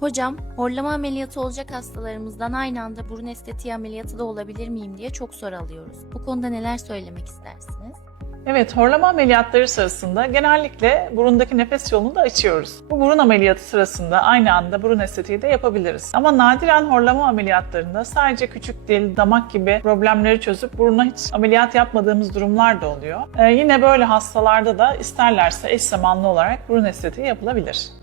Hocam, horlama ameliyatı olacak hastalarımızdan aynı anda burun estetiği ameliyatı da olabilir miyim diye çok soru alıyoruz. Bu konuda neler söylemek istersiniz? Evet, horlama ameliyatları sırasında genellikle burundaki nefes yolunu da açıyoruz. Bu burun ameliyatı sırasında aynı anda burun estetiği de yapabiliriz. Ama nadiren horlama ameliyatlarında sadece küçük dil, damak gibi problemleri çözüp buruna hiç ameliyat yapmadığımız durumlar da oluyor. Yine böyle hastalarda da isterlerse eş zamanlı olarak burun estetiği yapılabilir.